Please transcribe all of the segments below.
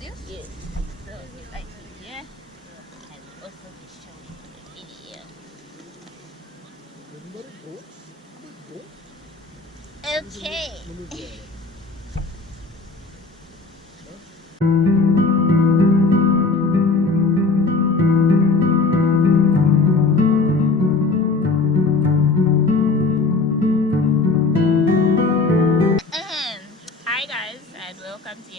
this? Yes. So you like it here. I will also be showing the video. Okay. Hi guys and welcome to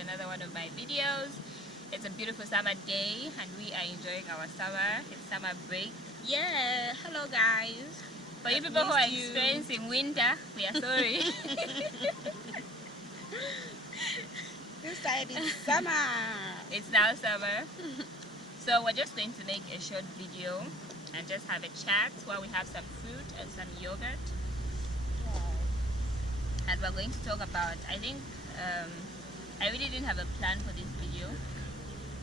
another one of my videos. It's a beautiful summer day and we are enjoying our summer. It's summer break. Yeah, hello guys. For you people who are experiencing winter, we are sorry. This side is summer. It's now summer. So we're just going to make a short video and just have a chat while we have some fruit and some yogurt. And we're going to talk about, I think, I really didn't have a plan for this video,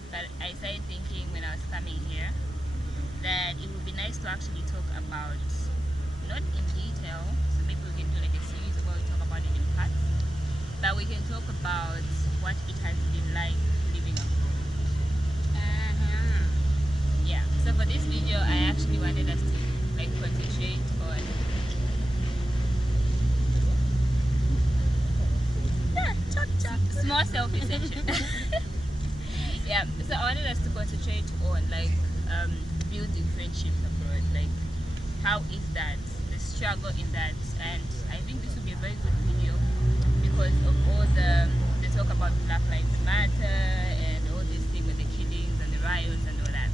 but I started thinking when I was coming here that it would be nice to actually talk about, not in detail, so maybe we can do like a series where we talk about it in parts, but we can talk about what it has been like living abroad. Yeah, so for this video I actually wanted us to like concentrate on small selfie section. Yeah, so I wanted us to concentrate on like building friendships abroad, like how is that, the struggle in that, and I think this would be a very good video because of all the talk about Black Lives Matter and all this thing with the killings and the riots and all that.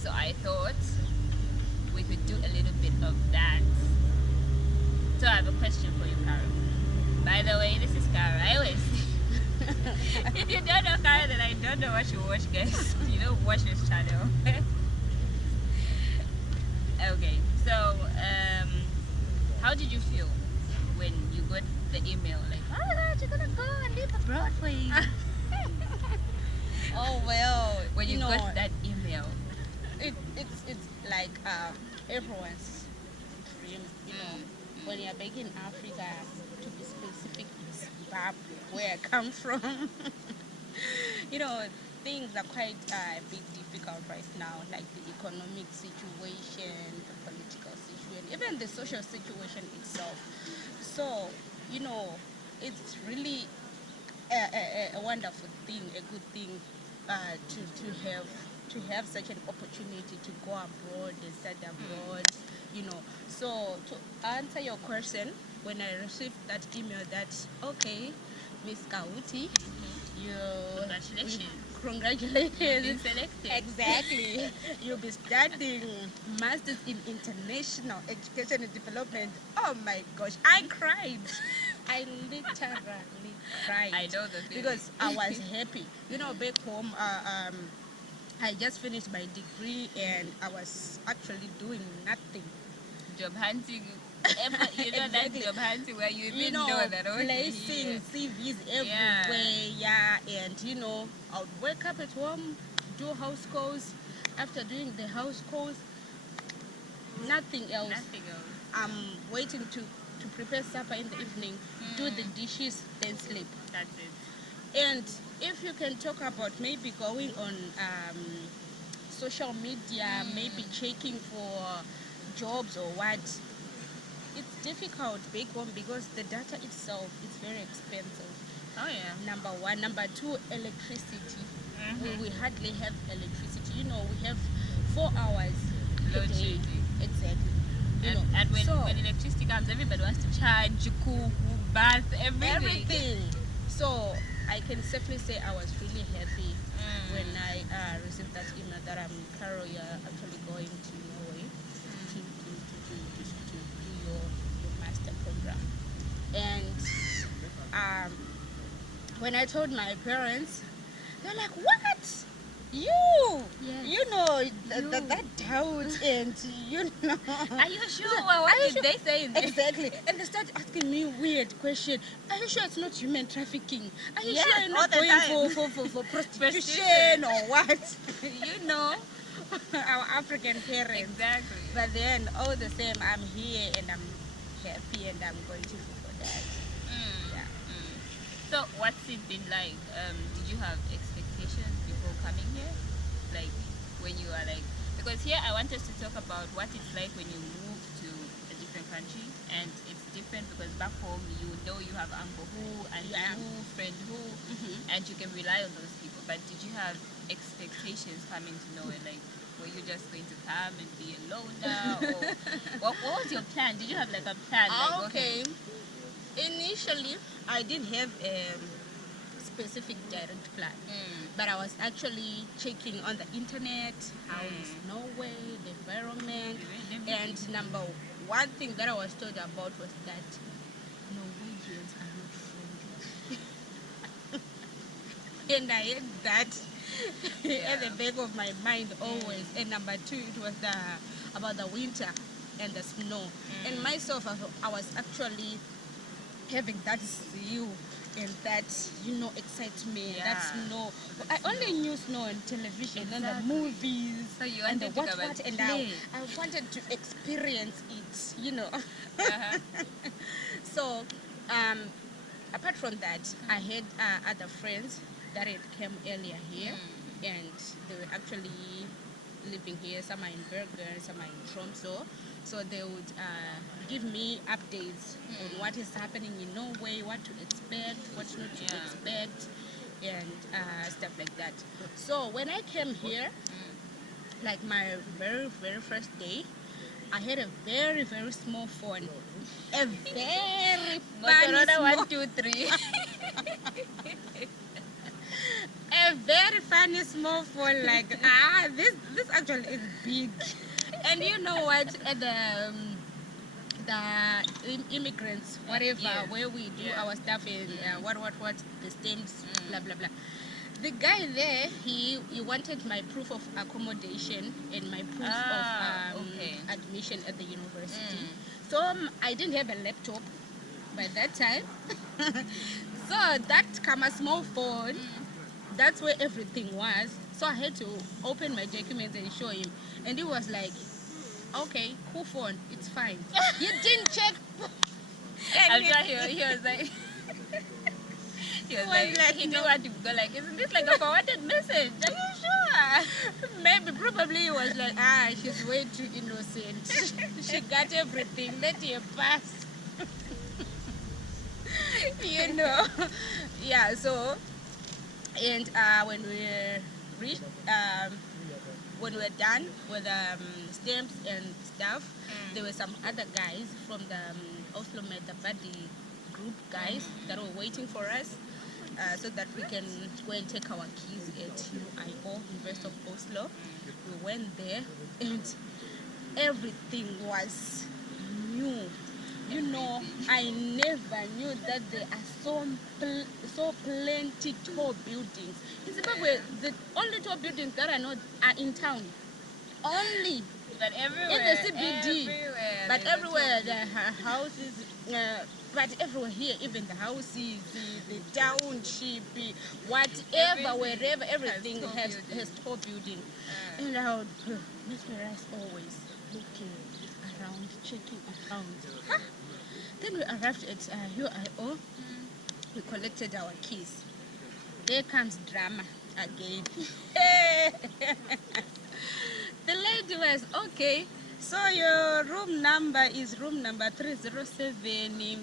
So I thought we could do a little bit of that. So I have a question for you, Kara. By the way, this is Kara. I always if you don't know Kara, then I don't know what you watch, guys. You don't watch this channel. Okay, so how did you feel when you got the email like, oh my god, you're gonna go and live abroad for you? Oh well, When you got that email, it's like everyone's dream. When you're back in Africa, to be specific, Zimbabwe, where I come from. Things are quite a bit difficult right now, like the economic situation, the political situation, even the social situation itself. So, it's really a wonderful thing, a good thing to have such an opportunity to go abroad and study abroad. So to answer your question, when I received that email that okay, Miss Kauti, congratulations. You've been congratulations. selected. Exactly. You'll be studying Masters in International Education and Development. Oh my gosh, I cried. I literally cried. I know the feeling. Because I was happy. Back home, I just finished my degree and I was actually doing nothing. Job hunting. You know that Exactly. job hunting where you even know that placing CVs everywhere, and I would wake up at home, do house calls. After doing the house calls, nothing else. Nothing else. I'm waiting to prepare supper in the evening, do the dishes, then sleep. That's it. And if you can talk about maybe going on social media, maybe checking for jobs or what, it's difficult back home because the data itself is very expensive. Oh yeah. Number one. Number two, electricity. We hardly have electricity. We have 4 hours a Load day. shedding. Exactly. And when electricity comes, everybody wants to charge, cook, bath, everything. So I can safely say I was really happy when I received that email that Carol, you're actually going to Norway to do your master program. And when I told my parents, they're like, what? Yes. you know, You. that doubt, and you know. Are you sure? Well, what Are you did they say in there? Exactly. And they start asking me weird question. Are you sure it's not human trafficking? Are you Yes, sure you're all not the going time. for prostitution Prostitution. or what? You know, our African parents. Exactly. But then, all the same, I'm here and I'm happy and I'm grateful for that. Mm, Yeah. mm. So, what's it been like? Did you have expectations before coming here? Like, when you are like, because here I want us to talk about what it's like when you move to a different country, and it's different because back home you know you have uncle who and Yeah. who, friend who, and you can rely on those people. But did you have expectations coming to nowhere? Like, were you just going to come and be alone now, or what was your plan? Did you have like a plan? Like, Okay. Initially, I didn't have a specific direct plan. But I was actually checking on the internet how is Norway, the environment, and number one thing that I was told about was that Norwegians are not friendly. And I had that at the back of my mind always. And number two, it was about the winter and the snow. And myself, I was actually having that zeal and that, you know, excitement, that Yeah. snow. I only knew snow on television and the Exactly. movies So you and the wanted to come and and play. I wanted to experience it, you know. Uh-huh. So, apart from that, I had other friends that had come earlier here, and they were actually living here. Some are in Bergen, some are in Tromsø. So they would give me updates on what is happening in Norway, what to expect, what not to Yeah. expect, and stuff like that. So when I came here, like my very, very first day, I had a very, very small phone. A very funny Motorola small, 123. a very funny small phone. Like this actually is big. And you know what? At the immigrants, whatever, Yes. where we do Yeah. our stuff in what the stamps, blah blah blah. The guy there, he wanted my proof of accommodation and my proof of Okay. admission at the university. So I didn't have a laptop by that time. So that a small phone, that's where everything was. So I had to open my documents and show him, and he was like, "Okay, cool phone, it's fine." You didn't check. I'm sure he was like, he was like, he no. knew what to go like, isn't this like a forwarded message? Are you sure? Maybe, probably he was like, she's way too innocent. She got everything. Let her pass. You know. Yeah. So, and when we reached, when we were done with stamps and stuff, there were some other guys from the Oslo Meta Buddy group guys that were waiting for us. So that we can go and take our keys at UIO, University of Oslo. We went there and everything was new. You know, I never knew that there are so plenty tall buildings. In Zimbabwe, the only tall buildings that are in town. Only But everywhere. in the CBD. Everywhere. But there's a everywhere, toll the houses, but everywhere here, even the houses, the township, whatever, Everything wherever, has everything tall has buildings. tall building. And I would, Mr. Rice always looking around, checking around. Huh? Then we arrived at UIO. We collected our keys. There comes drama again. The lady was, okay, so your room number is room number 307,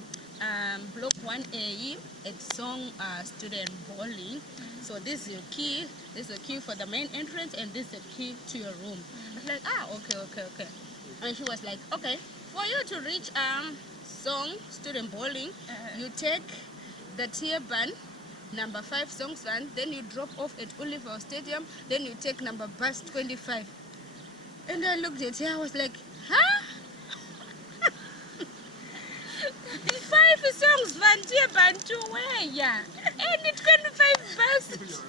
block 1A at Song Student Bowling. So this is your key. This is a key for the main entrance, and this is a key to your room. I was like, okay. And she was like, okay, for you to reach Song Student Bowling, you take the T-Ban, number 5 Songsan, then you drop off at Oliver Stadium, then you take number bus 25. And I looked at her, I was like, huh? 5 songs van T-Ban to where? Yeah. And 25 buses.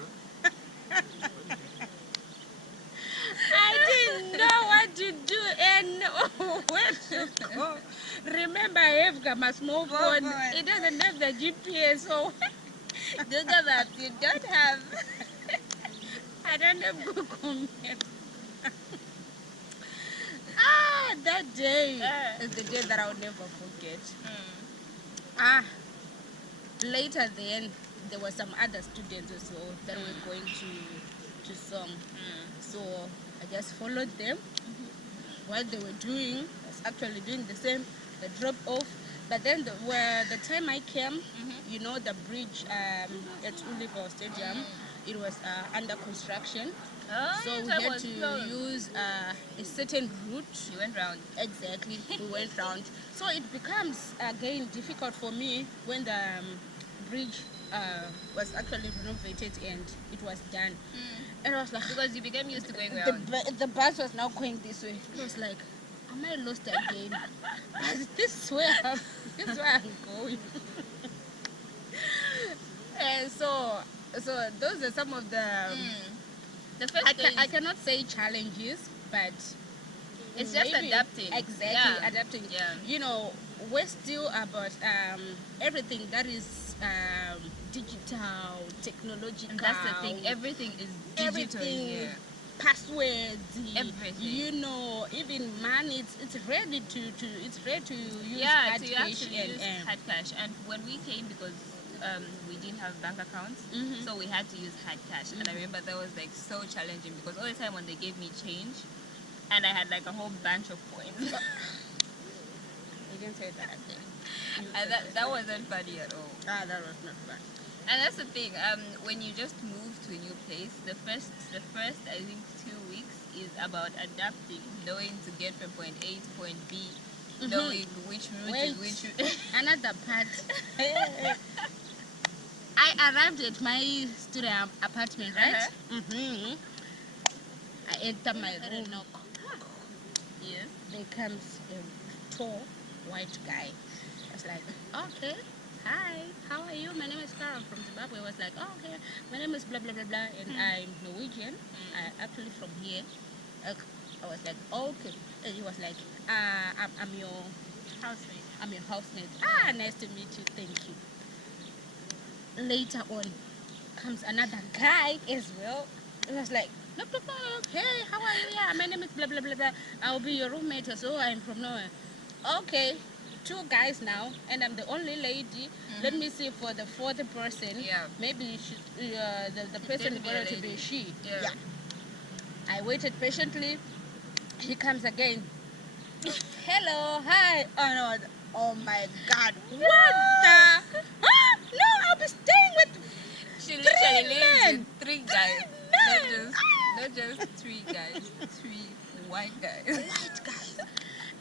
and where to go. Remember, I have my small phone. It doesn't have the GPS, so Google Maps, you don't have. I don't have Google Maps. That day is the day that I'll never forget. Later then, there were some other students as well that were going to song. So I just followed them. What they were doing, I was actually doing the same, the drop off. But then where the time I came, you know, the bridge at Ulivo Stadium, it was under construction. So we had to use a certain route. You went round. Exactly, we went round. So it becomes again difficult for me when the bridge was actually renovated and it was done. And I was like, Because you became used to going round. the bus was now going this way. It was like, am I lost again? This is where I'm going. And so those are some of the The first phase, I cannot say challenges, but it's just maybe adapting. Exactly, Yeah. adapting. Yeah. You know, we're still about everything that is digital, technological. And that's the thing. Everything is digital Everything, here. passwords, Everything. you know, even money, it's ready to use Yeah, hard so you cash actually use hard cash. And when we came, because we didn't have bank accounts, so we had to use hard cash. And I remember that was like so challenging because all the time when they gave me change, and I had like a whole bunch of coins, You didn't say that again. and that wasn't funny at all. That was not fun. And that's the thing. When you just move to a new place, the first I think 2 weeks is about adapting, knowing to get from point A to point B, knowing which route Wait. is which route. Another part. I arrived at my student apartment, right? I enter my room. Knock. Yes. There comes a tall white guy. I was like, okay, hi, how are you? My name is Carol from Zimbabwe. I was like, oh, okay, my name is blah, blah, blah, blah, and I'm Norwegian. I'm actually from here. I was like, okay. And he was like, I'm your Housemate. I'm your housemate. Nice to meet you. Thank you. Later on, comes another guy as well. It was like, no, no, no, hey, how are you? Yeah, my name is blah, blah, blah, blah. I'll be your roommate. So I'm from nowhere. Okay, 2 guys now, and I'm the only lady. Let me see for the 4th person. Yeah. Maybe the person is be a going to lady. be she. Yeah. I waited patiently. He comes again. Hello, hi. Oh my God. What the? No, I'll be staying with She 3 literally lives men. with 3 guys. men. Not just 3 guys. 3 white guys. White guys.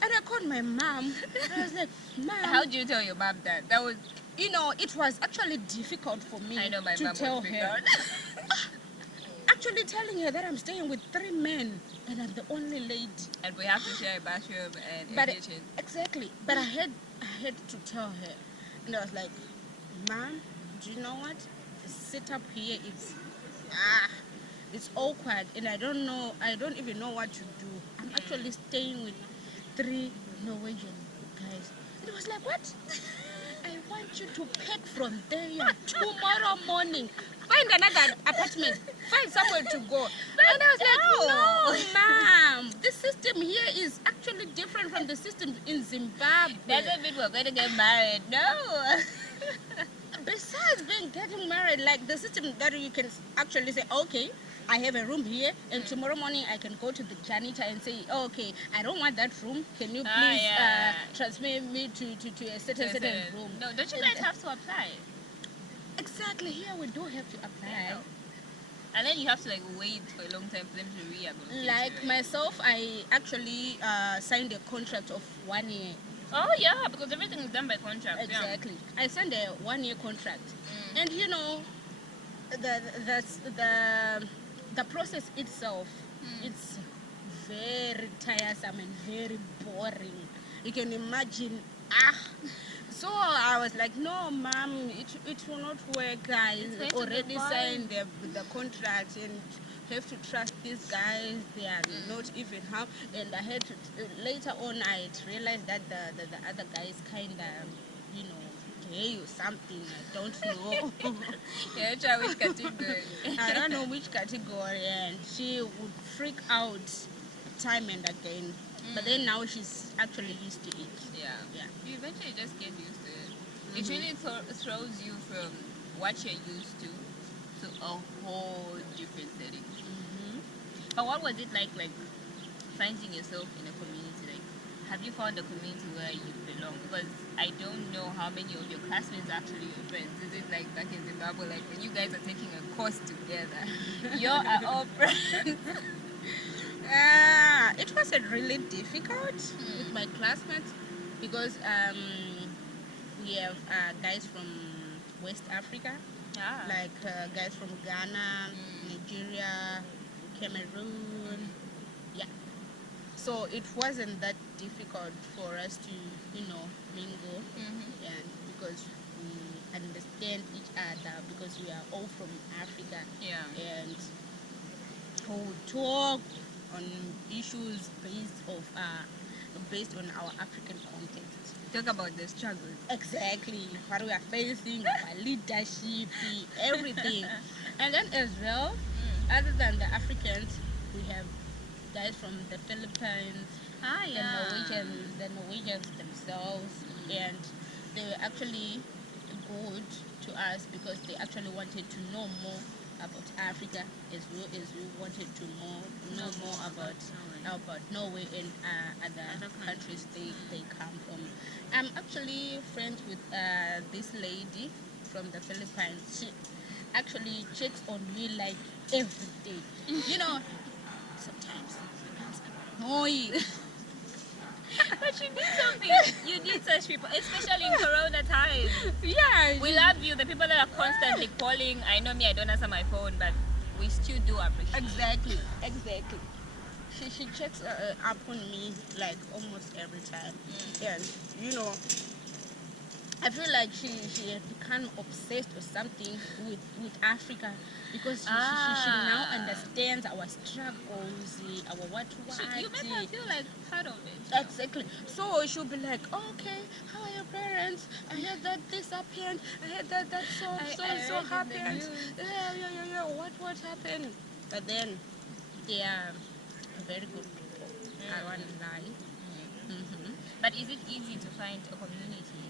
And I called my mom. I was like, Mom. How do you tell your mom that? That was, You know, it was actually difficult for me I know my to mom tell would freak her. out. Actually telling her that I'm staying with 3 men and I'm the only lady. And we have to share a bathroom and a But kitchen. exactly. But I had to tell her. And I was like, Mom, do you know what? The setup here is it's awkward and I don't even know what to do. I'm actually staying with 3 Norwegian guys. And it was like, what? I want you to pack from there tomorrow morning. Find another apartment. Find somewhere to go. And I was like, no, Mom. The system here is actually different from the system in Zimbabwe. Doesn't mean we're going to get married. No. Besides getting married, like the system that you can actually say, okay, I have a room here, and tomorrow morning I can go to the janitor and say, okay, I don't want that room. Can you please transfer me to a certain room? No, don't you guys have to apply? Exactly. Here we do have to apply. Yeah. And then you have to like wait for a long time for them to rehabilitate. Like right? myself, I actually signed a contract of 1 year. Oh yeah, because everything is done by contract. Exactly. I signed a 1 year contract, and you know, the process itself, it's very tiresome and very boring. You can imagine Ah. So I was like, no, mom, it will not work. I It's going to be already fine. signed the contract and have to trust these guys. They are not even how. And I had to, later on, I realized that the other guy is kind of, you know, gay or something. I don't know. Yeah, try which category. I don't know which category. And she would freak out time and again. But then now she's actually used to it. Yeah. Yeah. You eventually just get used to it. It really throws you from what you're used to a whole different setting. But what was it like finding yourself in a community? Like, have you found a community where you belong? Because I don't know how many of your classmates are actually your friends. Is it like back in Zimbabwe, like when you guys are taking a course together, you are all friends? It was really difficult with my classmates because we have guys from West Africa, Ah. like guys from Ghana, Nigeria, Cameroon. Yeah. So it wasn't that difficult for us to, mingle, and because we understand each other because we are all from Africa, Yeah. and who talk on issues based on our African context. Talk about the struggles. Exactly what we are facing, our leadership, everything, and then as well, other than the Africans, we have guys from the Philippines, Ah, yeah. the Norwegians themselves, and they were actually good to us because they actually wanted to know more about Africa as well as we wanted to know more about Norway and other countries they come from. I'm actually friends with this lady from the Philippines. She actually checks on me like every day. Sometimes annoying. But you need something. You need such people, especially in Corona times. Yeah, We love you, the people that are constantly calling. I know me, I don't answer my phone, but we still do appreciate. exactly. She checks up on me like almost every time, and I feel like she has become obsessed or something with Africa because she now understands our struggles, our what. You make her feel like part of it. Exactly. So she'll be like, oh, okay, how are your parents? I heard that this happened. I heard that so I and so read in the happened. news. Yeah. What happened? But then they are very good people. I won't lie. But is it easy to find a community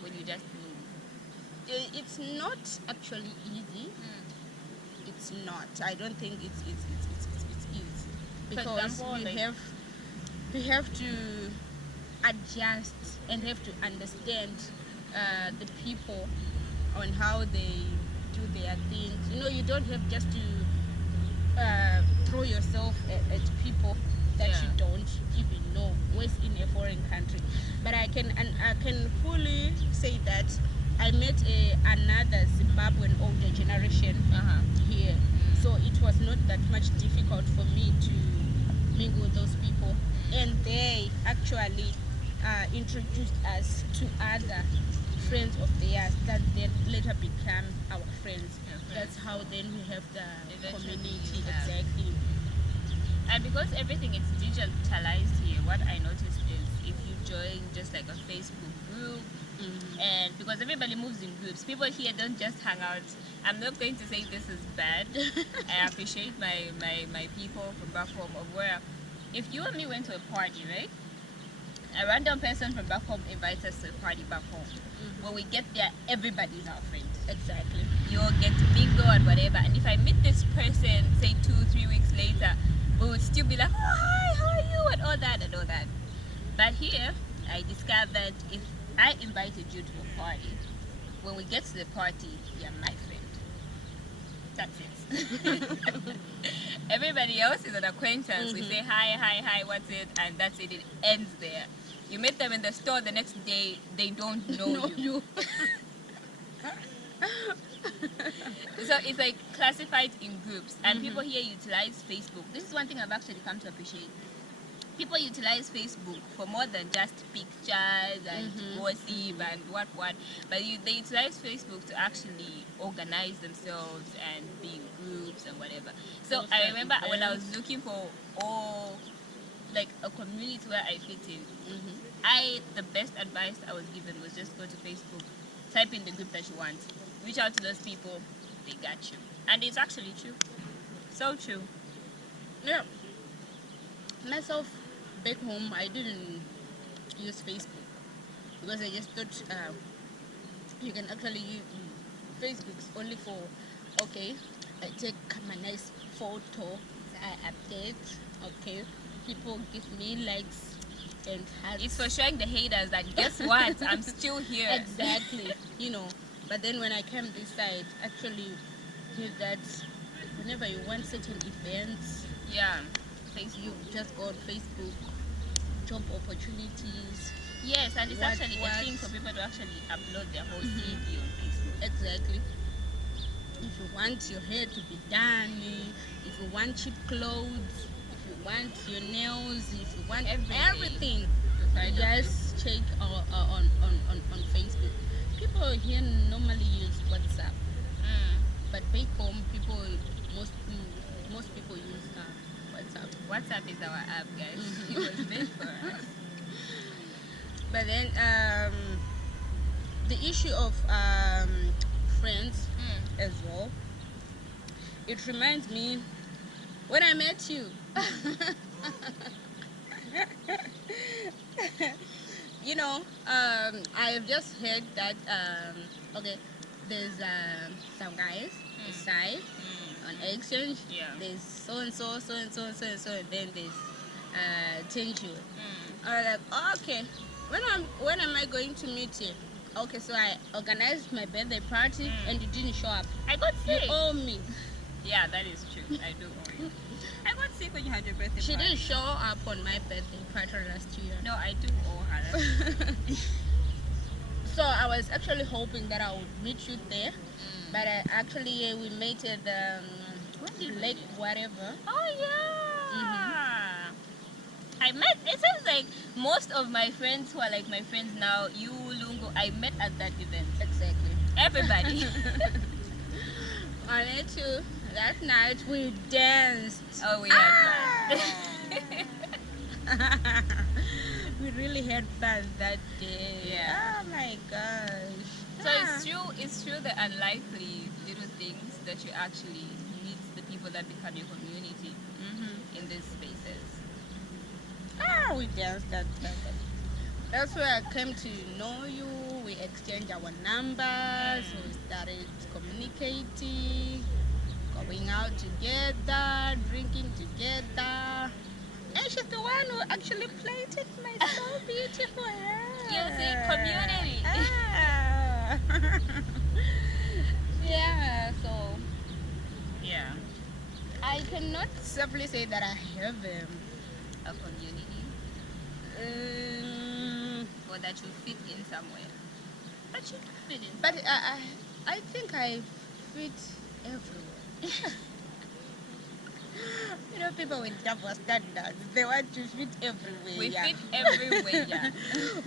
when you just move? It's not actually easy. It's not. I don't think it's easy because example, we have to adjust and have to understand the people on how they do their things. You don't have just to throw yourself at people that you don't even know, always in a foreign country. But I can fully say that I met another Zimbabwean older generation here, so it was not that much difficult for me to mingle with those people, and they actually introduced us to other friends of theirs that then later become our friends. That's how then we have the community. Exactly. And because everything is digitalized here, what I noticed is if you join just like a Facebook group, and because everybody moves in groups, people here don't just hang out. I'm not going to say this is bad. I appreciate my people from back home of where if you and me went to a party, right? A random person from back home invites us to a party back home. When we get there, everybody's our friend. Exactly. You'll get to mingle and whatever. And if I meet this person, say 2-3 weeks later, we would still be like, oh, hi, how are you? And all that. But here, I discovered if I invited you to a party, when we get to the party, you're my friend. That's it. Everybody else is an acquaintance. We say hi, what's it? And that's it. It ends there. You meet them in the store the next day, they don't know you. So it's like classified in groups, and people here utilize Facebook. This is one thing I've actually come to appreciate. people utilize Facebook for more than just pictures and gossip and what, but they utilize Facebook to actually organize themselves and be in groups and whatever. So Those I are remember when I was events. looking for all like a community where I fit in, the best advice I was given was just go to Facebook, type in the group that you want, reach out to those people, they got you, and it's actually true, so true. Yeah. Myself, back home, I didn't use Facebook because I just thought you can actually use Facebook's only for, okay, I take my nice photo, I update, okay, people give me likes and hearts. It's for showing the haters that guess what, I'm still here. Exactly, But then when I came this side, actually, knew that whenever you want certain events, Yeah, you Facebook. just go on Facebook, job opportunities. Yes, and it's actually a thing for people to actually upload their whole CV on Facebook. Exactly. If you want your hair to be done, if you want cheap clothes, if you want your nails, if you want everything, just check on Facebook. People here normally use WhatsApp, but back home, most people use WhatsApp. WhatsApp is our app, guys. It was made for us. But then the issue of friends as well, it reminds me when I met you. I've just heard that okay, there's some guys aside on exchange. Yeah. There's so and so, so and so, and so and so, and then there's Tenju. I was like, okay, when am I going to meet you? Okay, so I organized my birthday party and you didn't show up. I got You sick. owe me. Yeah, that is true. I do owe you. I got sick when you had your birthday She party. didn't show up on my birthday party last year. No, I do owe her. So I was actually hoping that I would meet you there, but actually we met at the lake, whatever. Oh yeah. I met. It seems like most of my friends who are like my friends now, you, Lungo, I met at that event. Exactly. Everybody. I met you that night. We danced. Oh, we had fun. We really had fun that day. Yeah. Oh my gosh. So it's true the unlikely little things that you actually meet the people that become your community in these spaces. We danced that. That's where I came to know you. We exchanged our numbers. We started communicating, going out together, drinking together. And she's the one who actually plaited my so beautiful hair. You see, community. Yeah, so Yeah. I cannot safely say that I have A community. Or that you fit in somewhere. But you do fit in. but I think I fit everywhere. People with double standards, they want to fit everywhere. We yeah. fit everywhere, yeah.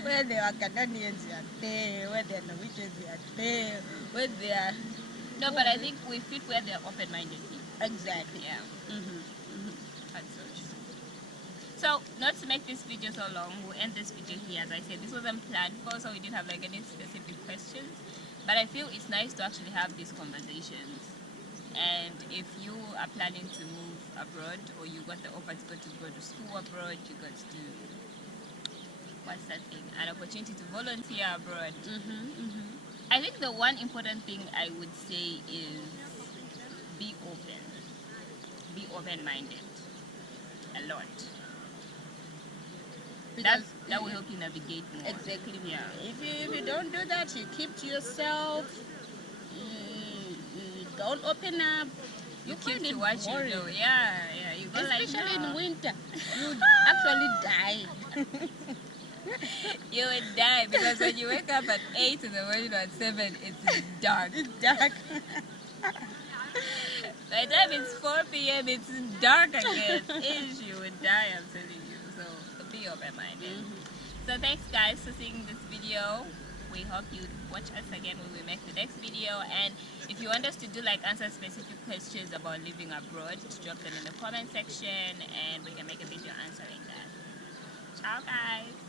Where they are Canadians, they are there. Where they are Norwegians, they are there. Where they are... No, but I think we fit where they're open-minded people. Exactly. Yeah. That's so true. So, not to make this video so long, we'll end this video here. As I said, this wasn't planned for, so we didn't have like any specific questions. But I feel it's nice to actually have these conversations. And if you are planning to move abroad, or you got the offer to go to school abroad, you got to, what's that thing? An opportunity to volunteer abroad. I think the one important thing I would say is be open. Be open-minded. A lot. That will help you navigate more. Exactly. Yeah. If you don't do that, you keep to yourself. You don't open up. You keep find to it what you boring. do. Yeah. You go Especially like, no. in winter, you actually die. You would die because when you wake up at 8 in the morning or at 7, it's dark. It's dark. By the time it's 4 p.m., it's dark again. You would die, I'm telling you. So be open-minded. So thanks guys for seeing this video. We hope you watch us again when we make the next video, and if you want us to do like answer specific questions about living abroad, drop them in the comment section and we can make a video answering that. Ciao guys.